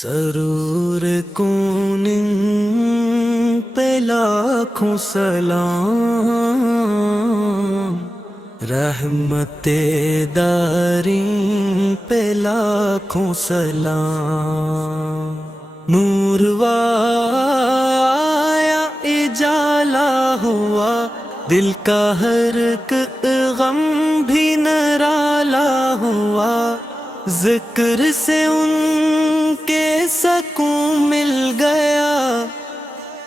سرور کون پہ لاکھوں سلام، رحمت داریں پہ لاکھوں سلام، نور وایا اجالا ہوا، دل کا ہر ایک غم بھی نرالا ہوا، ذکر سے ان کے سکون مل گیا،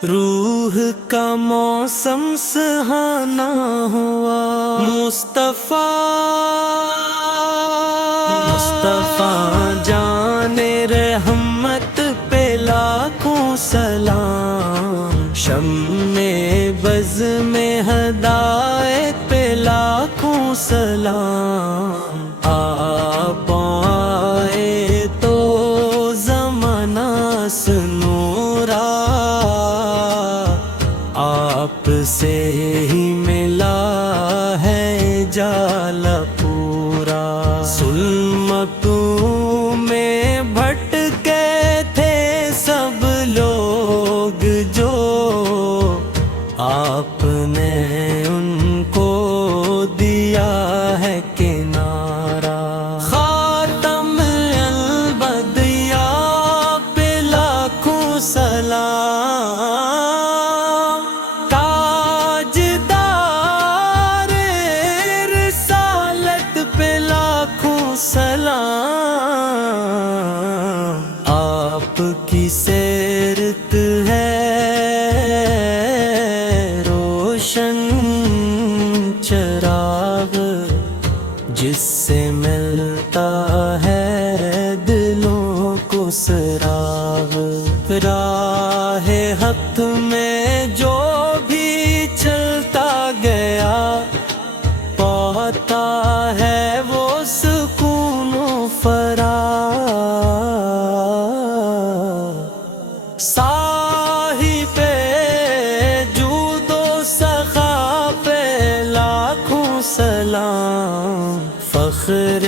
روح کا موسم سہانا ہوا۔ مصطفیٰ جان رحمت پہ لاکھوں سلام، شمع بز میں ہدایت پہ لاکھوں سلام، آپ آئے تو زمانہ سنورا، آپ سے ہی ملا ہے جالا پورا، ظلمتوں میں بھٹکے تھے سب لوگ، جو آپ نے ان کو دیا ہے کنارہ، خاتم الانبیاء پہ لاکھوں سلام، تاجدار رسالت پہ لاکھوں سلام، آپ کی سیرت ہے روشن چراغ، جس سے ملتا ہے دلوں کو سراغ، راہ حق میں جو بھی چلتا گیا، پاتا ہے وہ سکون و فراغ، صاحب جود و سخا پہ لاکھوں سلام، فخر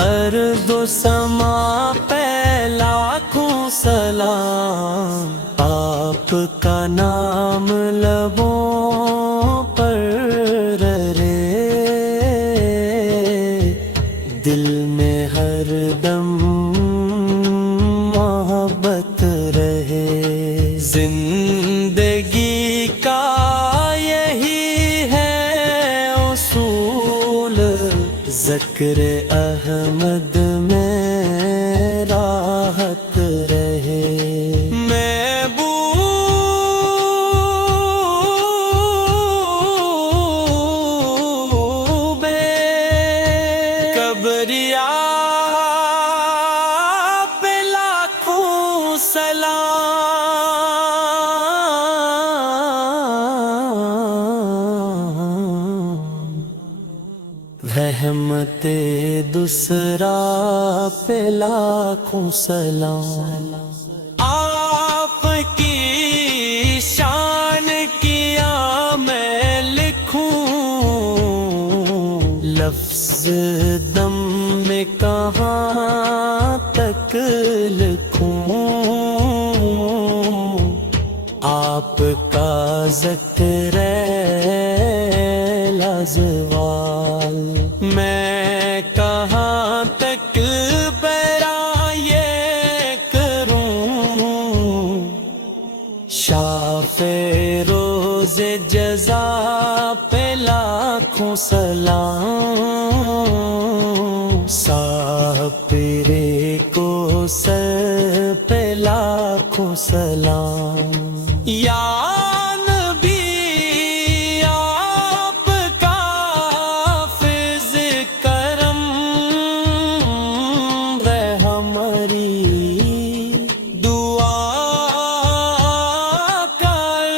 ارض و سما پہ لاکھوں سلام، آپ کا نام لبوں پر رہے، دل میں ہر دم محبت رہے، زندگی کا یہی ہے اصول، ذکر احمد میں راحت رہے، محبوب کبریا پہ لاکھوں سلام، رحمت دوسرا پہ لاکھوں سلام، آپ کی شان کیا میں لکھوں، لفظ دم میں کہاں تک لکھوں، آپ کا ذکر لازوال، میں کہاں تک یہ کروں، شافع روز جزا پہ لاکھوں سلام، ساپرے کو سر پہ لاکھوں سلام، یا نبی آپ کا فضل کرم ہے، ہماری دعا کر،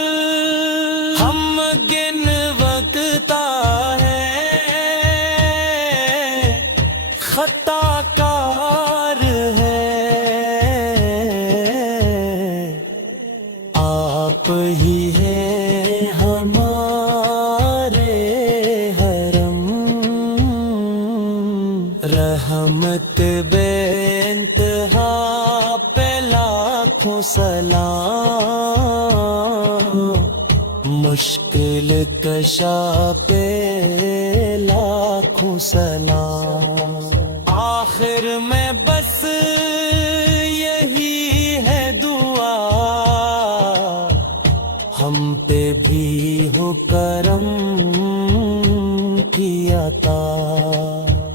ہم گن وقتا ہے خطا کار ہے، آپ ہی لاکھوں سلام، مشکل کشا پہ لاکھوں سلام۔ آخر میں بس یہی ہے دعا، ہم پہ بھی ہو کرم کی عطا۔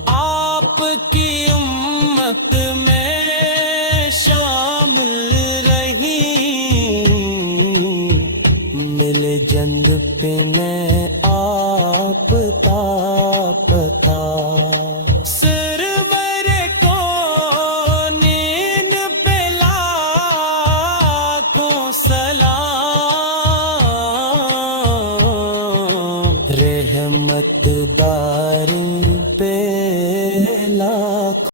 آپ کی امت میں شامل رہی، مل جند پہ